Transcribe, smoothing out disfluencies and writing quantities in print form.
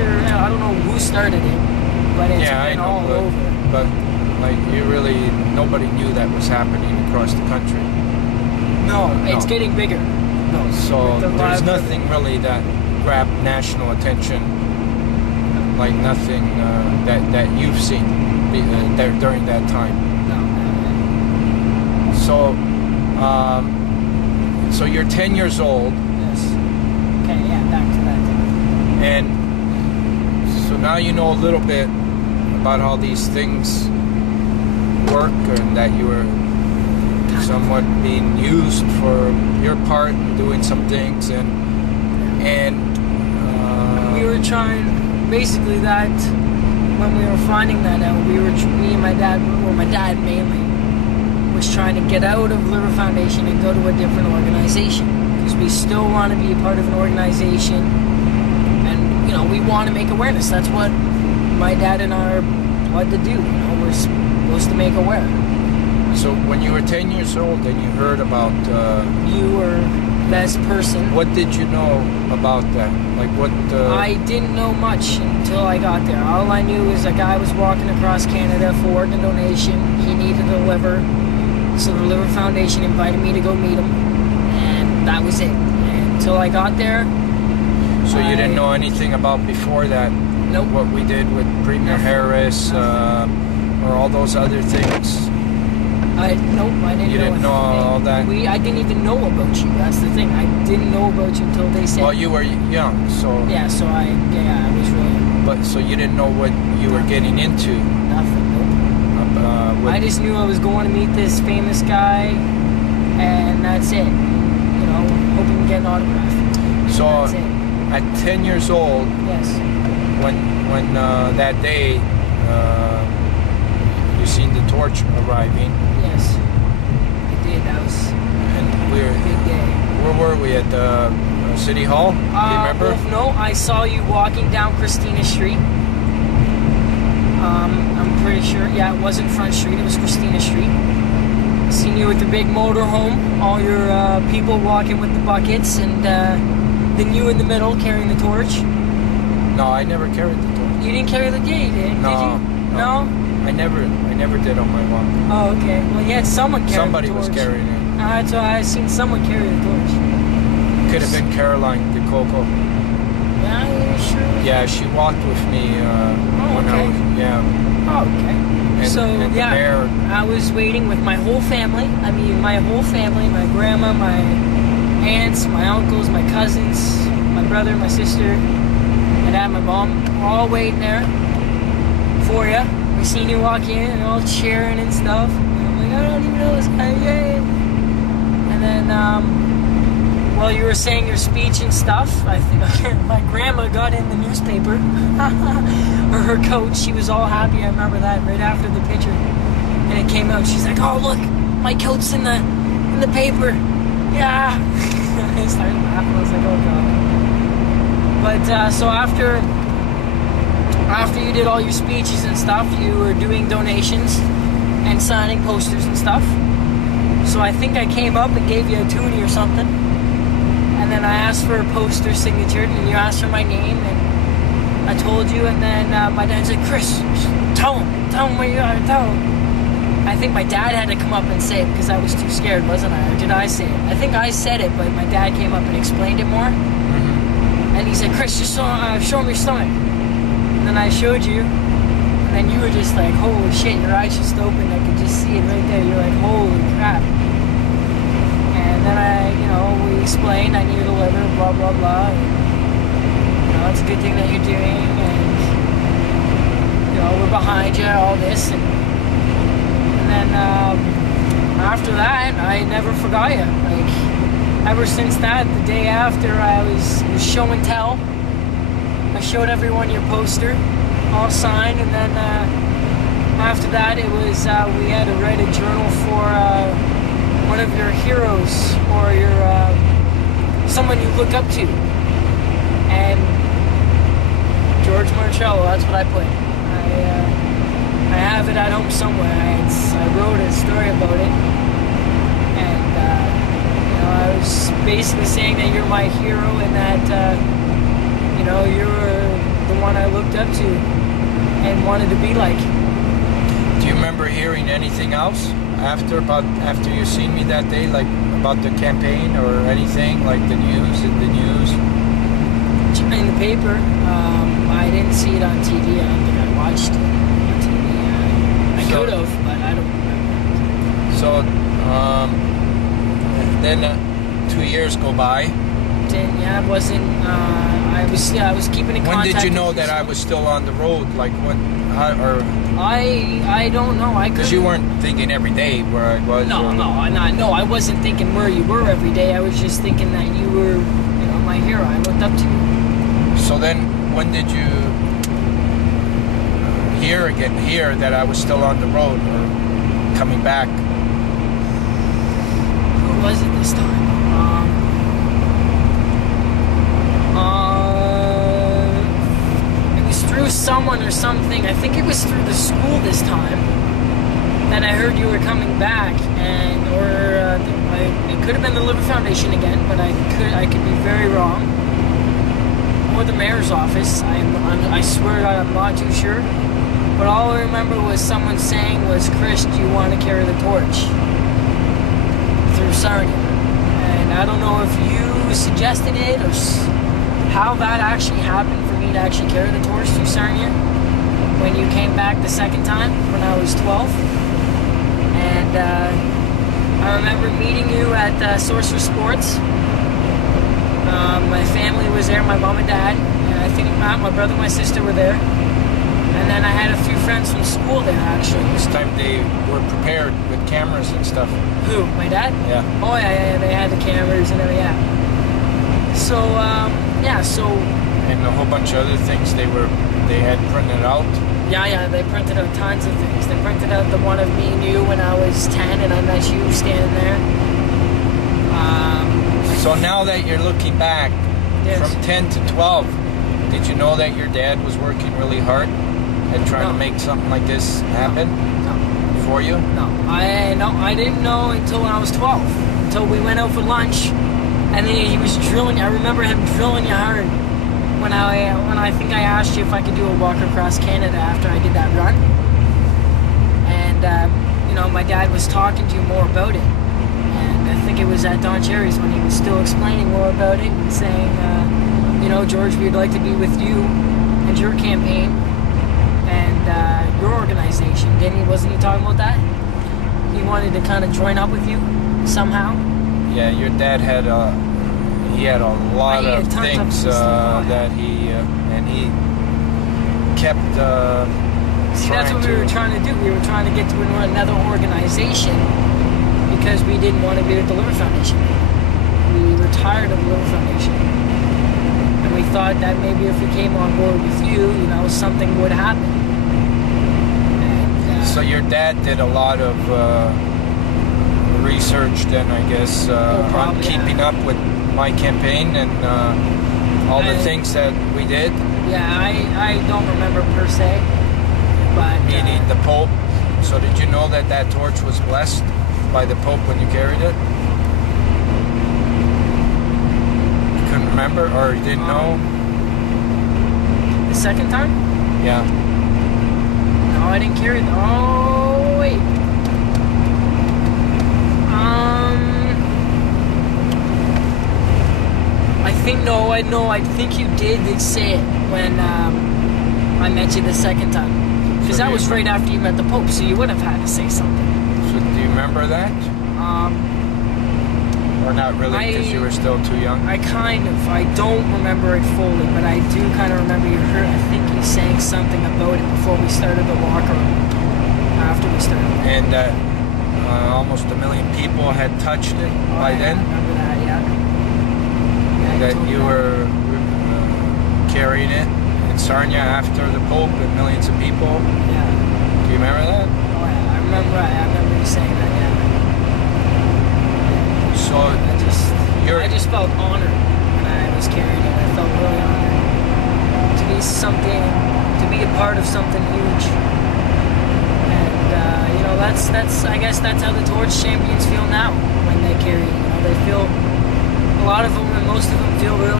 sure. I don't know who started it, but it's Yeah, I been know, all over. but like nobody knew that was happening across the country. No, it's No. getting bigger. No, So with the there's live- nothing really that grabbed national attention, like nothing that you've seen there during that time. No. So you're 10 years old, Yes. Okay, yeah, back to that. and so now you know a little bit about how these things work, and that you were somewhat being used for your part in doing some things, and We were trying, basically that, when we were finding that out, me and my dad, or my dad mainly, was trying to get out of Liver Foundation and go to a different organization. Because we still want to be a part of an organization, and, we want to make awareness. That's what my dad and I are blood to do. We're supposed to make aware. So when you were 10 years old and you heard about You were the best person. what did you know about that? Like what I didn't know much until I got there. All I knew is a guy was walking across Canada for organ donation. He needed a liver. So the Liver Foundation invited me to go meet him. And that was it. And until I got there. so you didn't know anything about before that? Nope. What we did with Premier Nothing. Harris or all those other things? I didn't You didn't know all that? I didn't even know about you. That's the thing. I didn't know about you until they said. Well, you were young, so Yeah, so I was really but so you didn't know what you were getting into. nothing. Nope. With, I just knew I was going to meet this famous guy, and that's it. Hoping to get an autograph. so That's it. at 10 years old, Yes. when that day you seen the torch arriving, Yes. I did. That was and a big day. where were we at the City Hall? Do you remember? Well, no, I saw you walking down Christina Street. I'm pretty sure. Yeah, it wasn't Front Street. It was Christina Street. I seen you with the big motorhome. All your people walking with the buckets, and then you in the middle carrying the torch. No, I never carried the torch. You didn't carry the gate, did you? No, No? I never did on my walk. Oh, okay. Well, you had someone carry Somebody the torch. was carrying it. That's why I seen someone carry the torch. Could have been Caroline DeCoco. Yeah, you sure? Yeah, she walked with me when I okay. was, yeah. Oh, okay. And, So, and yeah, the mayor, I was waiting with my whole family. I mean, my whole family, my grandma, my aunts, my uncles, my cousins, my brother, my sister, my dad, my mom. We're all waiting there for you. We seen you walk in and all cheering and stuff. And I'm like, I don't even know this guy. Yay. And then, while you were saying your speech and stuff, I think my grandma got in the newspaper, or her coat. She was all happy. I remember that right after the picture, and it came out. She's like, "Oh, look, my coat's in the paper." Yeah. I started laughing. I was like, "Oh god." But so after you did all your speeches and stuff, you were doing donations and signing posters and stuff. So I think I came up and gave you a toonie or something. And then I asked for a poster signature, and you asked for my name, and I told you, and then my dad said, "Chris, tell him where you are, tell him." I think my dad had to come up and say it, because I was too scared, wasn't I? Or did I say it? I think I said it, but my dad came up and explained it more. And he said, "Chris, just show him your stomach." And then I showed you, and then you were just like, "Holy shit," your eyes just opened, I could just see it right there. You're like, "Holy crap." And then we explained I needed a liver, blah, blah, blah. And, it's a good thing that you're doing, and, we're behind you, all this. And then after that, I never forgot you. Like, ever since that, the day after, I was show and tell. I showed everyone your poster, all signed, and then after that, it was, we had to write a journal for one of your heroes, or your someone you look up to, and George Marcello. That's what I put. I have it at home somewhere. I wrote a story about it, and I was basically saying that you're my hero, and that you're the one I looked up to and wanted to be like. Do you remember hearing anything else after you seen me that day, like about the campaign or anything, like the news in the news? In the paper, I didn't see it on TV. I don't think I watched it on TV. I could have, but I don't remember. So, then 2 years go by. Then I wasn't. I was keeping in contact. When did you know with that I was still on the road? Like when? Or I don't know. because you weren't thinking every day where I was. No, I wasn't thinking where you were every day. I was just thinking that you were, my hero. I looked up to you. So then, when did you hear that I was still on the road or coming back? Who was it this time? It was through someone or something. I think it was through the school this time that I heard you were coming back, it could have been the Liver Foundation again, but I could be very wrong. Or the mayor's office. I swear I'm not too sure. But all I remember was someone saying was, "Chris, do you want to carry the torch?" Through Sarnia. And I don't know if you suggested it or how that actually happened for me to actually carry the torch through Sarnia when you came back the second time when I was 12. And I remember meeting you at Source for Sports. My family was there, my mom and dad, and I think my brother and my sister were there. And then I had a few friends from school there, actually. This time they were prepared with cameras and stuff. Who? My dad? Yeah. Oh, yeah, they had the cameras and everything, yeah. So. And a whole bunch of other things they had printed out. Yeah, they printed out tons of things. They printed out the one of me and you when I was 10 and I met you standing there. So now that you're looking back, yes. From 10 to 12, did you know that your dad was working really hard at trying to make something like this happen for you? No, I didn't know until when I was 12. Until we went out for lunch, and then he was drilling. I remember him drilling you hard when I think I asked you if I could do a walk across Canada after I did that run, and my dad was talking to you more about it. I think it was at Don Cherry's when he was still explaining more about it and saying, George, we'd like to be with you and your campaign and your organization. Wasn't he talking about that? He wanted to kind of join up with you somehow. Yeah, your dad had a lot of things that he kept. See, that's what we were trying to do. We were trying to get to another organization. Because we didn't want to be at the Liver Foundation. We were tired of the Liver Foundation. And we thought that maybe if we came on board with you, something would happen. And, so your dad did a lot of research then, I guess, on keeping up with my campaign and all the things that we did. Yeah, I don't remember per se. But meeting the Pope. So did you know that torch was blessed by the Pope when you carried it? You couldn't remember, or you didn't know? The second time? Yeah. No, I didn't carry it. Oh, wait. I think you did say it when I met you the second time. Because that was right after you met the Pope, so you would have had to say something. So do you remember that? Or not really, because you were still too young? I don't remember it fully, but I do kind of remember I think you saying something about it before we started the walk around, after we started. And almost 1 million people had touched it by then? I remember that, yeah. That you were carrying it in Sarnia after the Pope and millions of people? Yeah. Do you remember that? Oh, yeah, I remember you saying that, yeah. So I just felt honored when I was carrying it. I felt really honored to be a part of something huge. And I guess that's how the torch champions feel now when they carry it. They feel, a lot of them and most of them feel really